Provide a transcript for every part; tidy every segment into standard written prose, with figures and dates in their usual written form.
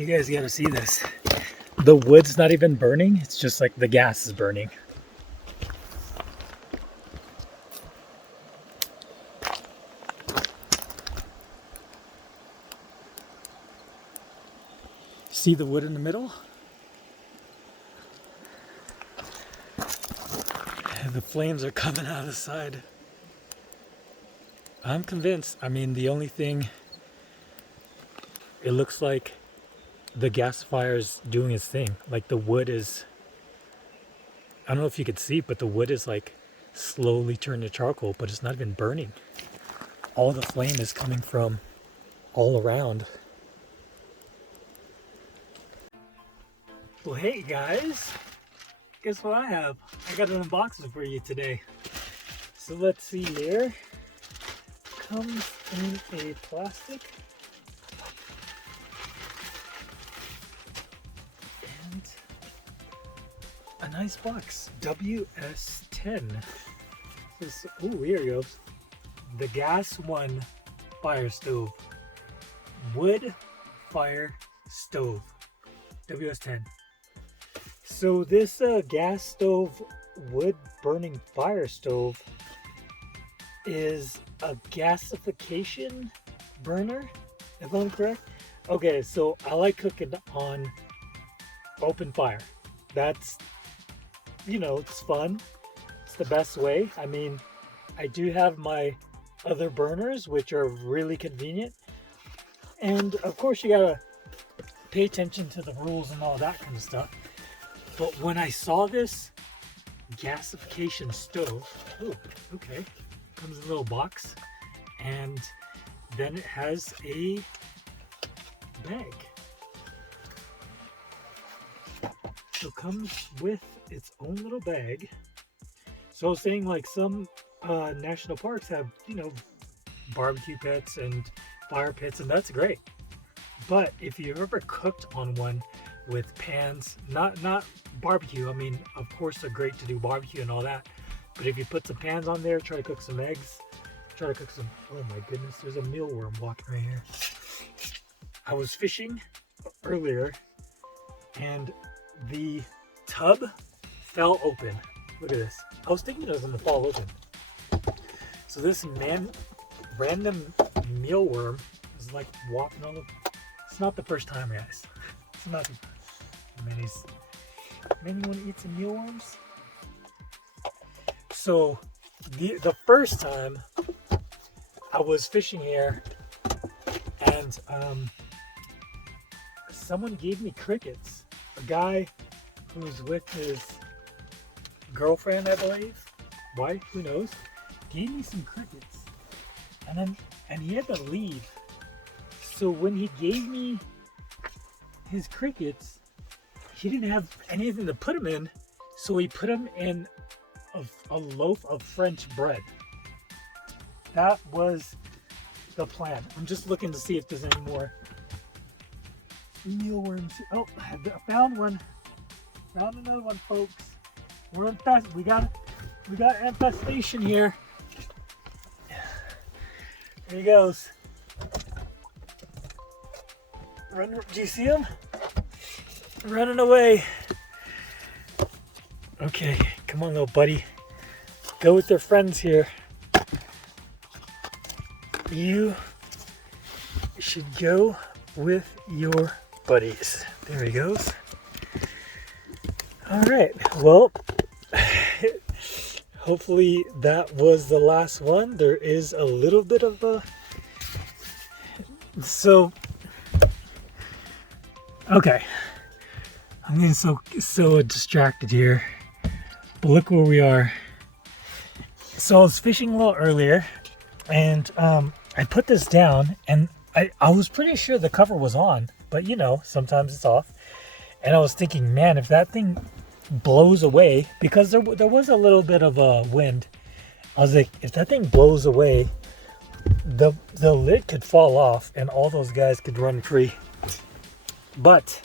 You guys gotta see this. The wood's not even burning, it's just like the gas is burning. See the wood in the middle? The flames are coming out of the side. I'm convinced. I mean, the only thing, it looks like the gasifier is doing its thing. Like the wood is, I don't know if you could see, but the wood is like slowly turning to charcoal, but it's not even burning. All the flame is coming from all around. Well, hey guys, guess what I have? I got an unboxing for you today. So let's see here. Comes in a plastic. And a nice box. WS10. This, ooh, here it goes. The Gas One Fire Stove. Wood Fire Stove. WS10. So this gas stove, wood burning fire stove is a gasification burner, if I'm correct. Okay, so I like cooking on open fire. That's, you know, it's fun. It's the best way. I mean, I do have my other burners, which are really convenient. And of course you gotta pay attention to the rules and all that kind of stuff. But when I saw this gasification stove, oh, okay, comes in a little box, and then it has a bag. So it comes with its own little bag. So I was saying, like, some national parks have, you know, barbecue pits and fire pits, and that's great. But if you've ever cooked on one with pans, not barbecue, I mean, of course they're great to do barbecue and all that, but if you put some pans on there, try to cook some eggs, try to cook some, oh my goodness, there's a mealworm walking right here. I was fishing earlier and the tub fell open. Look at this. I was thinking it was going to fall open. So this random mealworm is like walking all over. It's not the first time, guys. It's not the anyone eats some mealworms? So the first time I was fishing here and someone gave me crickets. A guy who's with his girlfriend, I believe, wife, who knows, gave me some crickets. And he had to leave. So when he gave me his crickets, he didn't have anything to put them in, so he put them in a loaf of French bread. That was the plan. I'm just looking to see if there's any more mealworms. Oh, I found one. Found another one, folks. We're infested. We got infestation here. There he goes. Run! Do you see him? Running away. Okay, come on, little buddy. Go with their friends here. You should go with your buddies. There he goes. All right. Well, hopefully that was the last one. There is a little bit of a... So, okay. I'm getting so distracted here. But look where we are. So I was fishing a little earlier, and I put this down, and I was pretty sure the cover was on, but you know, sometimes it's off. And I was thinking, man, if that thing blows away, because there was a little bit of a wind, I was like, if that thing blows away, the lid could fall off and all those guys could run free. But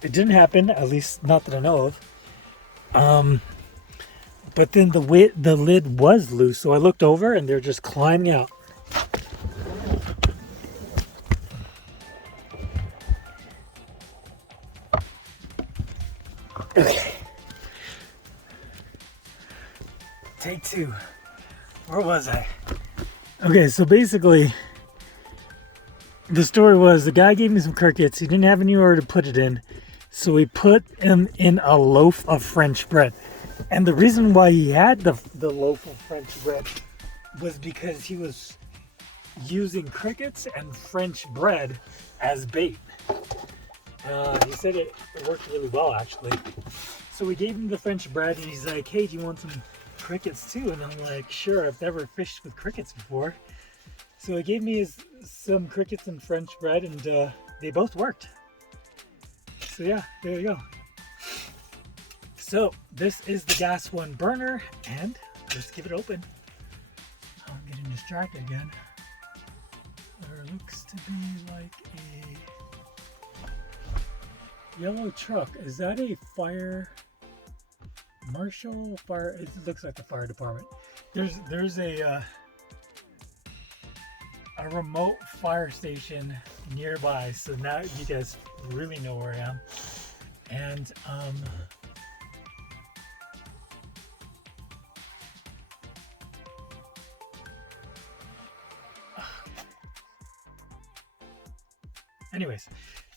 it didn't happen, at least not that I know of. But then the lid was loose, so I looked over and they're just climbing out. Take two. Where was I? Okay, so basically, the story was the guy gave me some crickets. He didn't have anywhere to put it in, so we put him in a loaf of French bread. And the reason why he had the loaf of French bread was because he was using crickets and French bread as bait. He said it worked really well, actually. So we gave him the French bread, and he's like, hey, do you want some crickets too? And I'm like, sure, I've never fished with crickets before. So he gave me some crickets and French bread, and they both worked. So yeah, there you go. So this is the gas one burner, and let's give it open. I'm getting distracted again. There looks to be like a yellow truck. Is that a fire marshal? Fire? It looks like the fire department. There's a remote fire station nearby, so now you guys really know where I am. And anyways,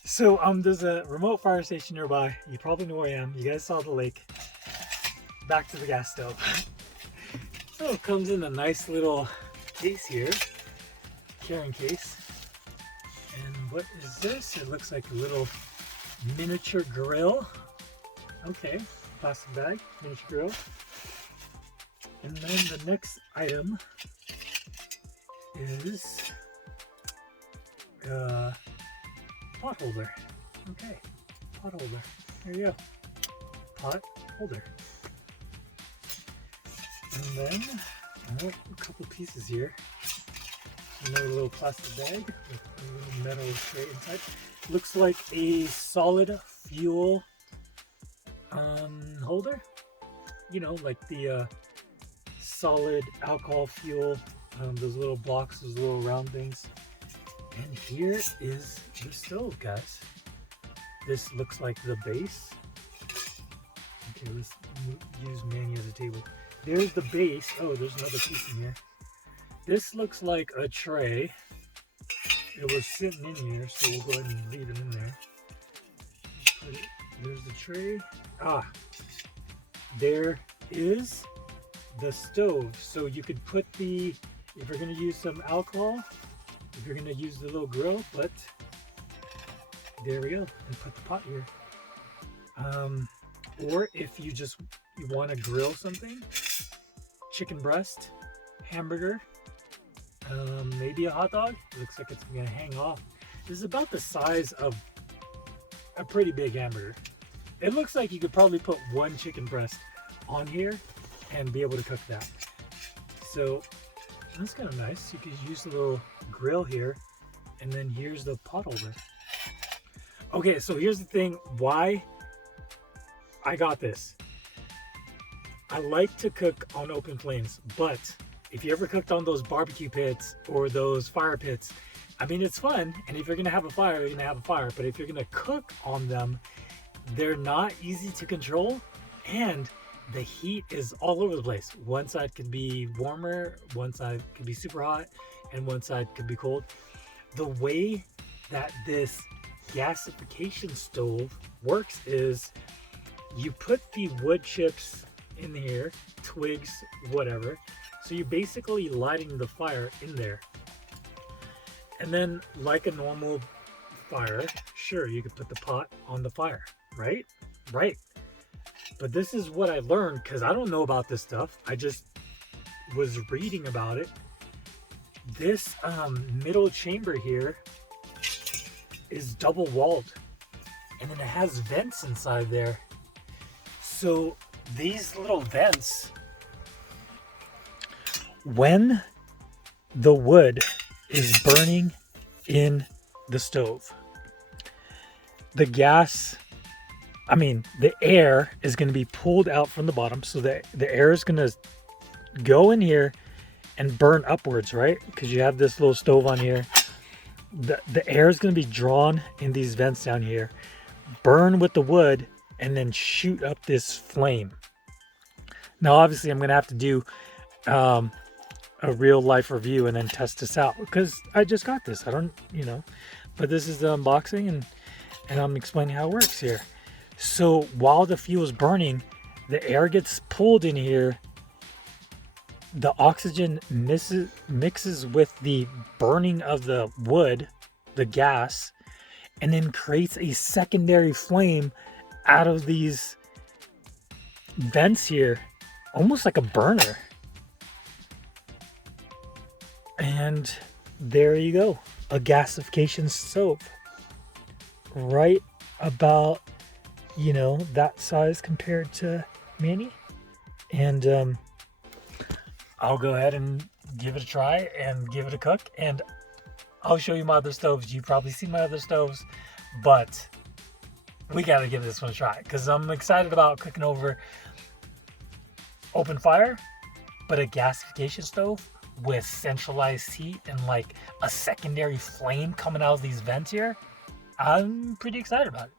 so there's a remote fire station nearby. You probably know where I am. You guys saw the lake. Back to the gas stove. So it comes in a nice little case here, carrying case. And what is this? It looks like a little miniature grill. Okay, plastic bag, miniature grill. And then the next item is pot holder. Okay, pot holder. There you go. Pot holder. And then a couple pieces here. Another little plastic bag with a little metal tray inside. Looks like a solid fuel holder. You know, like the solid alcohol fuel. Those little blocks, those little round things. And here is the stove, guys. This looks like the base. Okay, let's use Manny as a table. There's the base. Oh, there's another piece in here. This looks like a tray. It was sitting in here, so we'll go ahead and leave it in there. There's the tray. Ah, there is the stove. So you could put if you're going to use some alcohol, if you're going to use the little grill, but there we go. And put the pot here. Or if you want to grill something, chicken breast, hamburger, maybe a hot dog. It looks like it's going to hang off. This is about the size of a pretty big hamburger. It looks like you could probably put one chicken breast on here and be able to cook that. So that's kind of nice. You could use the little grill here, and then here's the pot holder. Okay, so here's the thing why I got this. I like to cook on open flames, but if you ever cooked on those barbecue pits or those fire pits, I mean, it's fun. And if you're going to have a fire, you're going to have a fire. But if you're going to cook on them, they're not easy to control. And the heat is all over the place. One side could be warmer, one side could be super hot, and one side could be cold. The way that this gasification stove works is you put the wood chips in here, twigs, whatever. So you're basically lighting the fire in there. And then like a normal fire, sure, you could put the pot on the fire, right? Right. But this is what I learned, because I don't know about this stuff. I just was reading about it. This middle chamber here is double walled, and then it has vents inside there. So these little vents, when the wood is burning in the stove, the air is going to be pulled out from the bottom, so that the air is going to go in here and burn upwards, right? Because you have this little stove on here. The air is going to be drawn in these vents down here, burn with the wood, and then shoot up this flame. Now, obviously, I'm gonna have to do a real life review and then test this out because I just got this. I don't, but this is the unboxing and I'm explaining how it works here. So while the fuel is burning, the air gets pulled in here. The oxygen mixes with the burning of the wood, the gas, and then creates a secondary flame out of these vents here, almost like a burner. And there you go, a gasification stove. Right about, that size compared to Manny. And I'll go ahead and give it a try and give it a cook. And I'll show you my other stoves. You've probably seen my other stoves, but we got to give this one a try because I'm excited about cooking over open fire, but a gasification stove with centralized heat and like a secondary flame coming out of these vents here. I'm pretty excited about it.